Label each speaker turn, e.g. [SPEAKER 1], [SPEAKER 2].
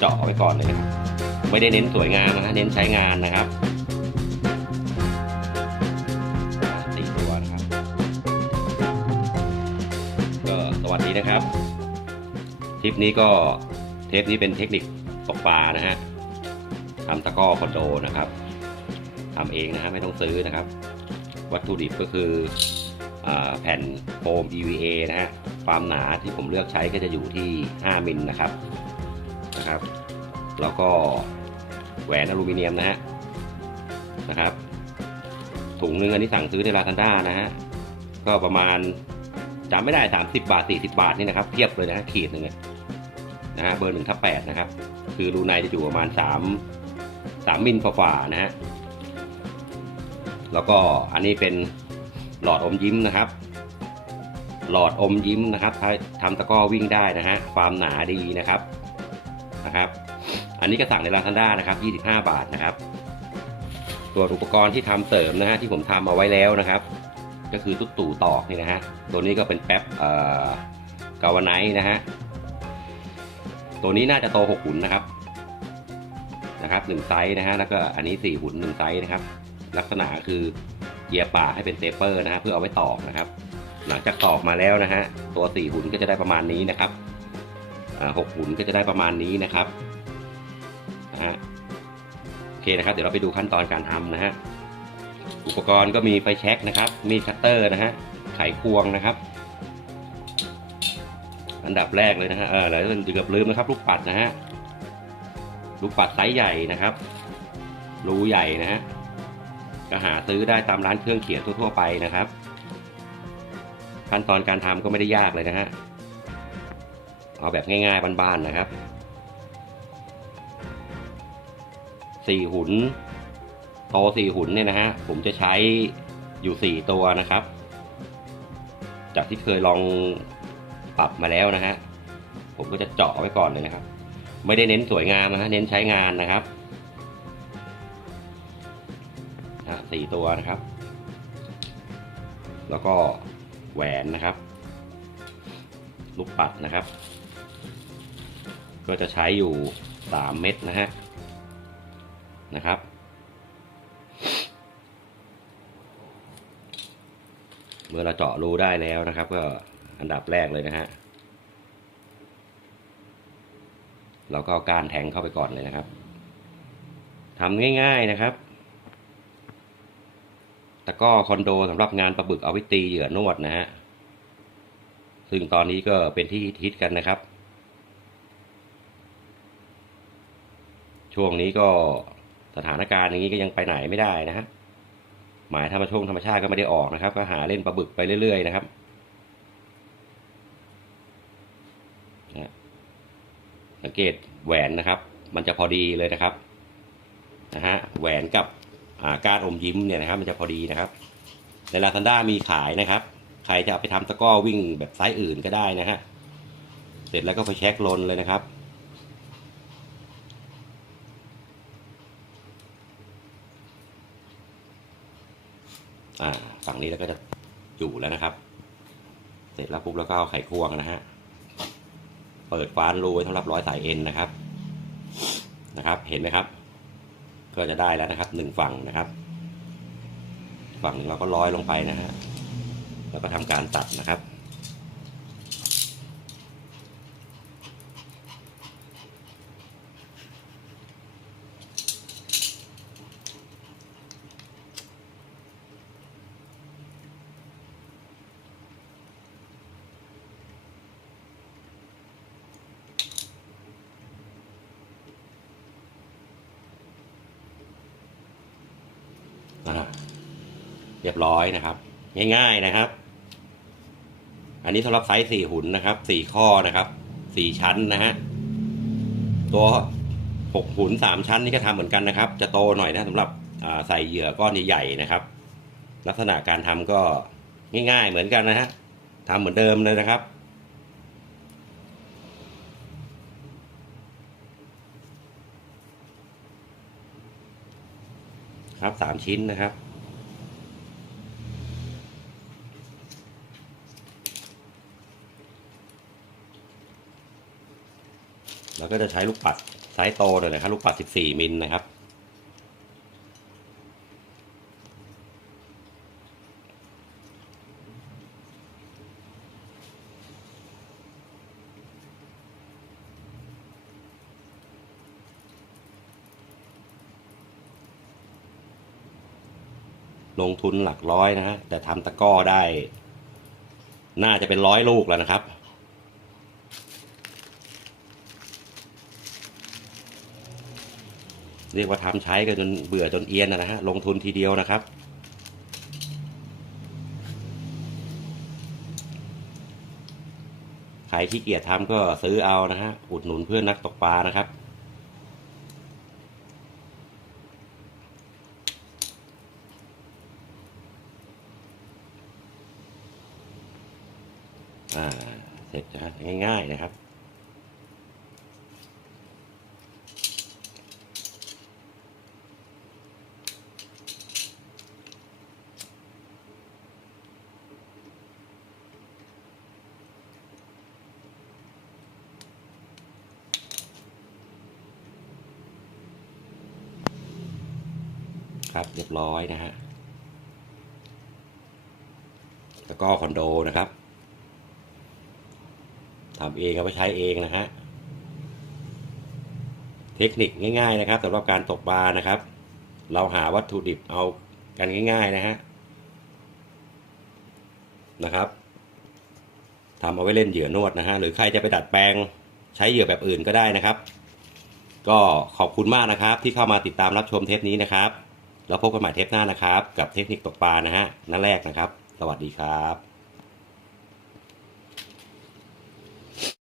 [SPEAKER 1] เจาะเอาไว้ก่อนเลยนะครับไม่ได้เน้นสวยงามนะฮะเน้นใช้งานนะครับสี่ตัวนะครับ ก็สวัสดีนะครับทริปนี้ก็เทปนี้เป็นเทคนิคตกปลานะฮะทำตะก้อคอนโดนะครับทำเองนะฮะไม่ต้องซื้อนะครับ วัตถุดิบก็คือแผ่นโฟม EVA นะฮะความหนาที่ผมเลือกใช้ก็จะอยู่ที่ 5 มิลนะครับ นะครับ แล้วก็แหวนอลูมิเนียมนะฮะนะครับ ถุงหนึงอันนี้สั่งซื้อในลาซาด้านะฮะก็ประมาณจำไม่ได้ 30 บาท 40 บาทนี่นะครับเทียบเลยนะฮะขีดหนึ่งนะฮะเบอร์หนึ่งทับแปดนะครับ คือรูในจะอยู่ประมาณ 3 3มิลฝ่าๆนะฮะแล้วก็อันนี้เป็นหลอดอมยิ้มนะครับ หลอดอมยิ้มนะครับทำตะก้อวิ่งได้นะฮะความหนาดีนะครับ นะครับ อันนี้ก็สั่งในลาซาด้านะครับ 25 บาทนะครับ ตัวอุปกรณ์ที่ทำเสริมนะฮะที่ผมทำเอาไว้แล้วนะครับ ก็คือตุ๊ตู่ตอกนี่นะฮะตัวนี้ก็เป็นแป๊บเอ่อกาวไนท์นะฮะตัวนี้น่าจะโต6หุ่นนะครับนะครับหนึ่งไซส์นะฮะแล้วก็อันนี้ 4 หุ่นหนึ่งไซส์นะครับ ลักษณะคือเกียร์ป่าให้เป็นเตเปอร์นะฮะเพื่อเอาไว้ตอกนะครับ หลังจากตอกมาแล้วนะฮะตัวสี่หุ่นก็จะได้ประมาณนี้นะครับ หกหุ่นก็จะได้ประมาณนี้นะครับนะฮะโอเคนะครับ เดี๋ยวเราไปดูขั้นตอนการทำนะฮะอุปกรณ์ก็มีไฟแช็กนะครับ มีคัตเตอร์นะฮะไขควงนะครับ อันดับแรกเลยนะฮะเออแล้วเกือบลืมนะครับ ลูกปัดนะฮะลูกปัดไซส์ใหญ่นะครับรูใหญ่นะฮะก็หาซื้อได้ตามร้านเครื่องเขียนทั่วๆไปนะครับ ขั้นตอนการทำก็ไม่ได้ยากเลยนะฮะ เอาแบบง่ายๆ บ้านๆนะครับสี่หุนโตสี่หุนเนี่ยนะฮะผมจะใช้อยู่สี่ตัวนะครับ จากที่เคยลองปรับมาแล้วนะฮะผมก็จะเจาะไว้ก่อนเลยนะครับ ไม่ได้เน้นสวยงามนะฮะเน้นใช้งานนะครับสี่ตัวนะครับ แล้วก็แหวนนะครับ ลูกปัดนะครับ ก็จะใช้อยู่สามเม็ดนะฮะนะครับ เมื่อเราเจาะรูได้แล้วนะครับ ก็อันดับแรกเลยนะฮะเราก็เอาการแทงเข้าไปก่อนเลยนะครับทำง่าย ๆนะครับตะก้อคอนโดสำหรับงานประบึกเอาไว้ตีเหยื่อนวดนะฮะซึ่งตอนนี้ก็เป็นที่ฮิตกันนะครับ ช่วงนี้ก็สถานการณ์อย่างนี้ก็ยังไปไหนไม่ได้นะฮะหมายธรรมชงธรรมชาติก็ไม่ได้ออกนะครับ ก็หาเล่นปลาบึกไปเรื่อยๆนะครับสังเกตแหวนนะครับ มันจะพอดีเลยนะครับนะฮะแหวนกับาการอมยิ้มเนี่ยนะครับ มันจะพอดีนะครับ ในลาซาด้ามีขายนะครับ ใครจะเอาไปทำตะก้อวิ่งแบบไซส์อื่นก็ได้นะฮะเสร็จแล้วก็ไปเช็คลนเลยนะครับ อ่าฝั่งนี้เราก็จะอยู่แล้วนะครับ เสร็จแล้วปุ๊บแล้วก็เอาไขควงนะฮะเปิดฟานรูไว้สำหรับร้อยสายเอ็นนะครับนะครับ เห็นไหมครับ ก็จะได้แล้วนะครับหนึ่งฝั่งนะครับ ฝั่งหนึ่งเราก็ร้อยลงไปนะฮะแล้วก็ทำการตัดนะครับ อ่าเรียบร้อยนะครับ ง่ายๆนะครับ อันนี้สำหรับไซส์สี่หุ่นนะครับสี่ข้อนะครับสี่ชั้นนะฮะตัวหกหุ่นสามชั้นนี่ก็ทำเหมือนกันนะครับ จะโตหน่อยนะสำหรับใส่เหยื่อก้อนใหญ่ๆนะครับ ลักษณะการทำก็ง่าย ๆ เหมือนกันนะฮะทำเหมือนเดิมเลยนะครับ ครับสามชิ้นนะครับเราก็จะใช้ลูกปัดไซส์โตเลยนะครับ ลูกปัด 14 มิลนะครับ ลงทุนหลักร้อยนะฮะแต่ทำตะก้อได้ น่าจะเป็นร้อยลูกแล้วนะครับ เรียกว่าทำใช้กันจนเบื่อจนเอียนนะฮะลงทุนทีเดียวนะครับใครที่เกียจทำก็ซื้อเอานะฮะอุดหนุนเพื่อนนักตกปลานะครับ อ่าเสร็จนะฮะง่ายๆนะครับครับเรียบร้อยนะฮะแล้วก็คอนโดนะครับ ทำเองเอาไปใช้เองนะฮะเทคนิคง่าย ๆ นะครับสำหรับการตกปลานะครับ เราหาวัตถุดิบเอากันง่าย ๆ นะฮะนะครับทำเอาไว้เล่นเหยื่อนวดนะฮะหรือใครจะไปดัดแปลงใช้เหยื่อแบบอื่นก็ได้นะครับ ก็ขอบคุณมากนะครับ ที่เข้ามาติดตามรับชมเทปนี้นะครับแล้วพบกันใหม่เทปหน้านะครับ กับเทคนิคตกปลานะฮะนั่นแรกนะครับ สวัสดีครับ